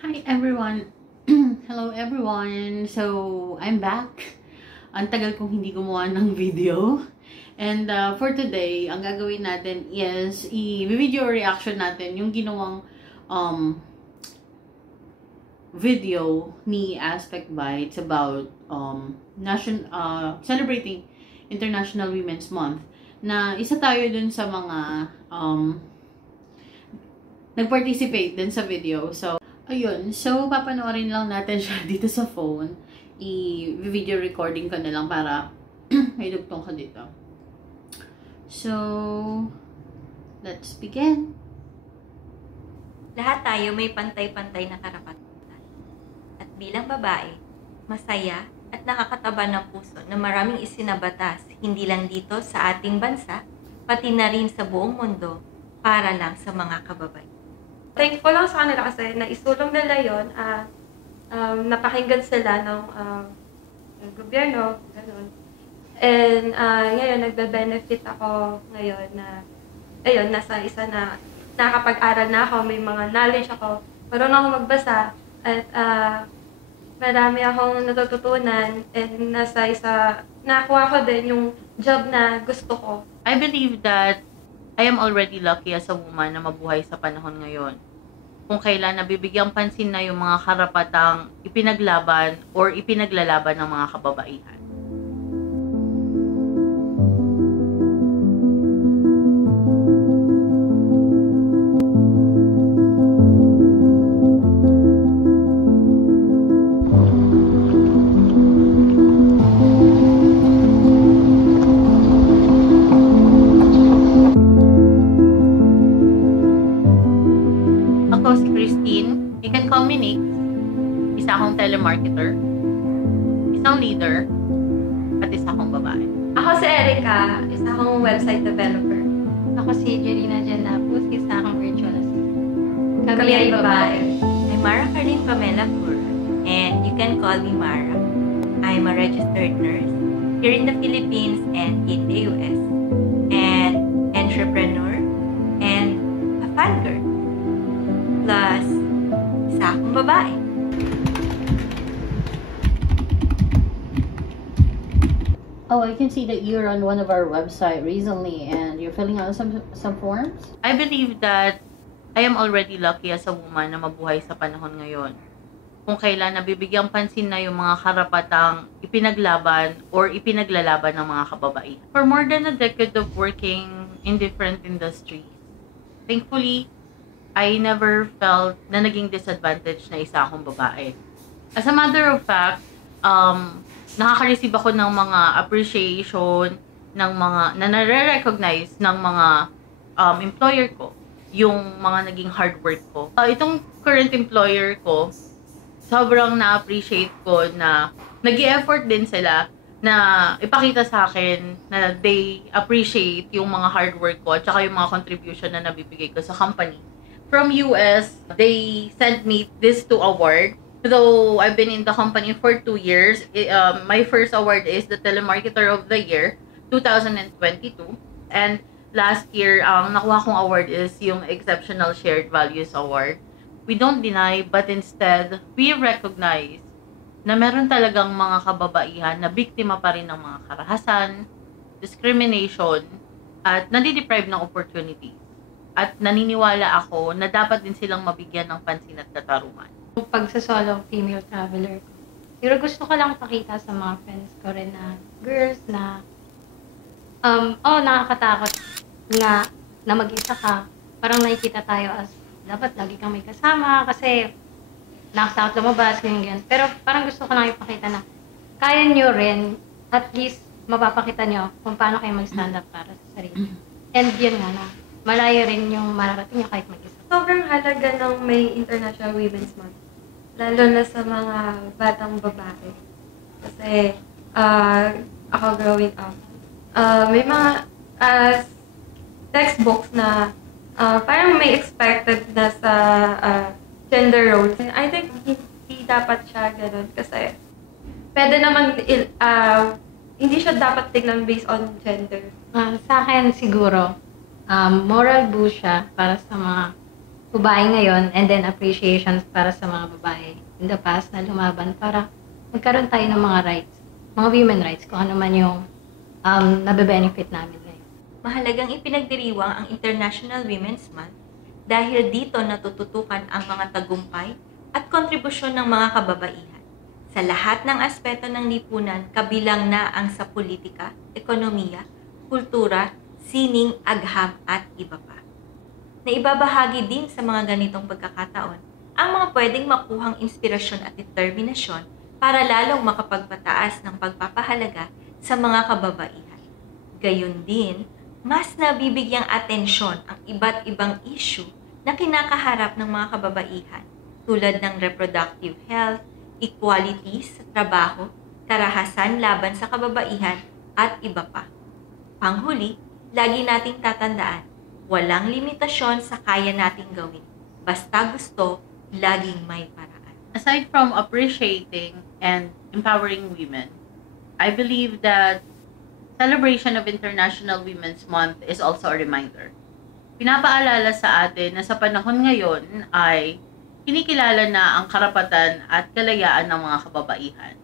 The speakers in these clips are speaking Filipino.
Hi everyone! Hello everyone! So, I'm back. Ang tagal kong hindi gumawa ng video. And for today, ang gagawin natin is i-video reaction natin yung ginawang video ni Aspect Bites about celebrating International Women's Month. Na isa tayo dun sa mga nag-participate din sa video. So, ayun. So, papanoorin lang natin siya dito sa phone. I-video recording ko na lang para may dugtong ka dito. So, let's begin. Lahat tayo may pantay-pantay na karapatan. At bilang babae, masaya at nakakataba ng puso na maraming isinabatas, hindi lang dito sa ating bansa, pati na rin sa buong mundo, para lang sa mga kababayan. Thankful lang sa kanila kasi naisulong nila yun. Napakinggan sila ng gobyerno, gano'n. And ngayon, nagbe-benefit ako ngayon na, ayun, nasa isa na nakapag-aral na ako, may mga knowledge ako, marunong ako magbasa, at marami akong natututunan, and nasa isa, nakuha ko din yung job na gusto ko. I believe that I am already lucky as a woman na mabuhay sa panahon ngayon. Kung kailan nabibigyang pansin na yung mga karapatang ipinaglaban or ipinaglalaban ng mga kababaihan. Ako si Christine. You can call me Nick. Isa akong telemarketer, isang leader, at isa akong babae. Ako si Erica, isa akong website developer. Ako si Jerina Janapus, isa akong virtual assistant. Kami ay babae. I'm Mara Carlin Pamela Cura, and you can call me Mara. I'm a registered nurse here in the Philippines and in the US, and entrepreneur, and a fan girl. Plus, isa akong babae. Oh, I can see that you're on one of our website recently and you're filling out some forms. I believe that I am already lucky as a woman na mabuhay sa panahon ngayon. Kung kailan nabibigyang pansin na yung mga karapatang ipinaglaban or ipinaglalaban ng mga kababaihan. For more than a decade of working in different industries, thankfully, I never felt na naging disadvantage na isa akong babae. As a matter of fact, nakaka-receive ako ng mga appreciation ng mga na nare-recognize ng mga employer ko yung mga naging hard work ko. Itong current employer ko, sobrang na-appreciate ko na nag-i-effort din sila na ipakita sa akin na they appreciate yung mga hard work ko at saka yung mga contribution na nabibigay ko sa company. From US, they sent me this 2 award. Though I've been in the company for 2 years, my first award is the Telemarketer of the Year, 2022. And last year, ang nakuha kong award is yung Exceptional Shared Values Award. We don't deny, but instead, we recognize na meron talagang mga kababaihan na biktima pa rin ng mga karahasan, discrimination, at nadideprive ng opportunity. At naniniwala ako na dapat din silang mabigyan ng pansin at katarungan. Pag sa solo female traveler ko, pero gusto ko lang pakita sa mga friends ko rin na girls na nakakatakot na mag-isa ka. Parang nakikita tayo as dapat lagi kang may kasama kasi nakasakot lumabas, ganyan. Pero parang gusto ko lang ipakita na kaya nyo rin, at least mapapakita nyo kung paano kayo mag-stand up para sa sarili. And yun nga na, malayo rin yung mararating nyo kahit mag-isa. Sobrang halaga ng may International Women's Month. Lalo na sa mga batang babae. Kasi ako growing up, may mga textbooks na parang may expected na sa gender roles. I think hindi dapat siya ganun kasi pwede naman, hindi siya dapat tignan based on gender. Sa akin siguro, moral boost siya para sa mga babae ngayon, and then appreciation para sa mga babae in the past na lumaban para magkaroon tayo ng mga rights, mga women rights, kung ano man yung nabe-benefit namin ngayon. Mahalagang ipinagdiriwang ang International Women's Month dahil dito natututukan ang mga tagumpay at kontribusyon ng mga kababaihan sa lahat ng aspeto ng lipunan, kabilang na ang sa politika, ekonomiya, kultura, sining, agham at iba pa. Na ibabahagi din sa mga ganitong pagkakataon ang mga pwedeng makuhang inspirasyon at determinasyon para lalong makapagpataas ng pagpapahalaga sa mga kababaihan. Gayon din, mas nabibigyang atensyon ang iba't ibang issue na kinakaharap ng mga kababaihan tulad ng reproductive health, equality sa trabaho, karahasan laban sa kababaihan at iba pa. Panghuli, lagi nating tatandaan, walang limitasyon sa kaya nating gawin. Basta gusto, laging may paraan. Aside from appreciating and empowering women, I believe that celebration of International Women's Month is also a reminder. Pinapaalala sa atin na sa panahon ngayon ay kinikilala na ang karapatan at kalayaan ng mga kababaihan.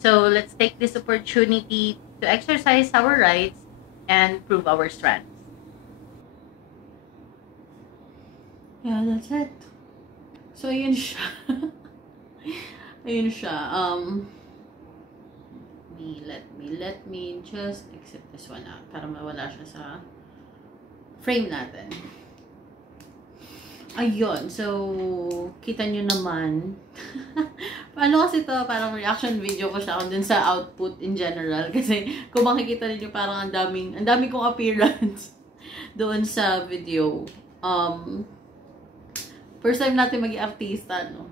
So let's take this opportunity to exercise our rights and prove our strength. Yeah, that's it. So, ayun siya. Ayun siya. Let me just exit this one out para mawala siya sa frame natin. Ayun. So, kita nyo naman. Paano kasi to? Parang reaction video ko siya dun sa output in general. Kasi, kung makikita niyo parang ang daming kong appearance doon sa video. First time natin maging artista, no?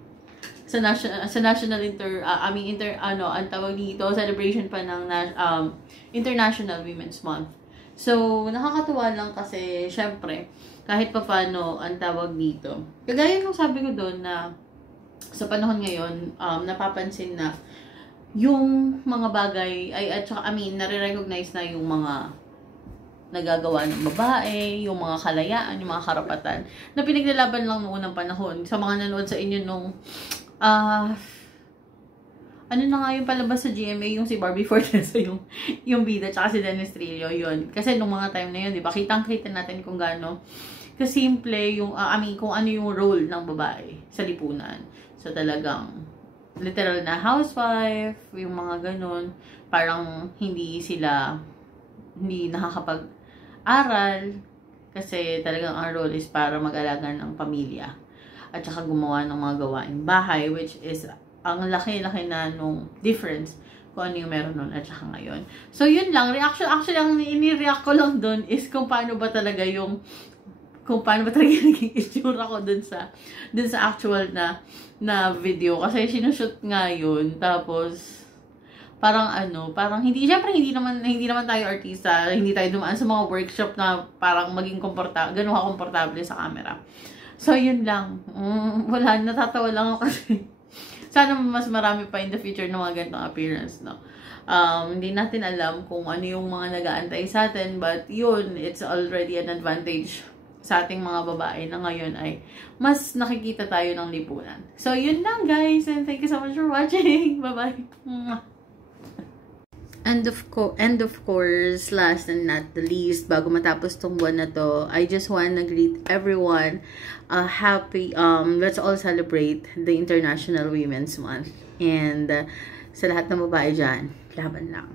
Sa national ang tawag dito, celebration pa ng International Women's Month. So, nakakatuwa lang kasi, syempre, kahit pa paano ang tawag dito. Kagaya nung sabi ko doon na sa panahon ngayon, napapansin na yung mga bagay, nare-recognize na yung mga nagagawa ng babae, yung mga kalayaan, yung mga karapatan, na pinaglalaban lang noong unang panahon. Sa mga nanood sa inyo nung, ano na nga yung palabas sa GMA, yung si Barbie Fortesa, yung bida, tsaka si Dennis Trillo, yun. Kasi nung mga time na yun, di ba, kitang-kita natin kung gaano kasimple yung, kung ano yung role ng babae sa lipunan. So talagang, literal na housewife, yung mga ganun, parang hindi nakakapag-aral, kasi talagang ang role is para mag-alaga ng pamilya at saka gumawa ng mga gawaing bahay, which is ang laki-laki na nung difference kung ano yung meron nun at saka ngayon. So yun lang, actually ang ini-react ko lang dun is kung paano ba talaga yung naging itsura ko dun sa actual na video, kasi sinushoot nga yun, tapos parang hindi naman tayo artista, hindi tayo dumaan sa mga workshop na parang maging ganun ka komportable sa camera. So, yun lang. Wala, natatawa lang ako kasi sana mas marami pa in the future ng mga ganitong appearance, no? Hindi natin alam kung ano yung mga nag-aantay sa atin, but yun, it's already an advantage sa ating mga babae na ngayon ay mas nakikita tayo ng lipunan. So, yun lang guys, and thank you so much for watching. Bye-bye. And of course, last and not the least, bago matapos tong buwan na to, I just wanna greet everyone happy, let's all celebrate the International Women's Month. And sa lahat ng babae dyan, laban lang.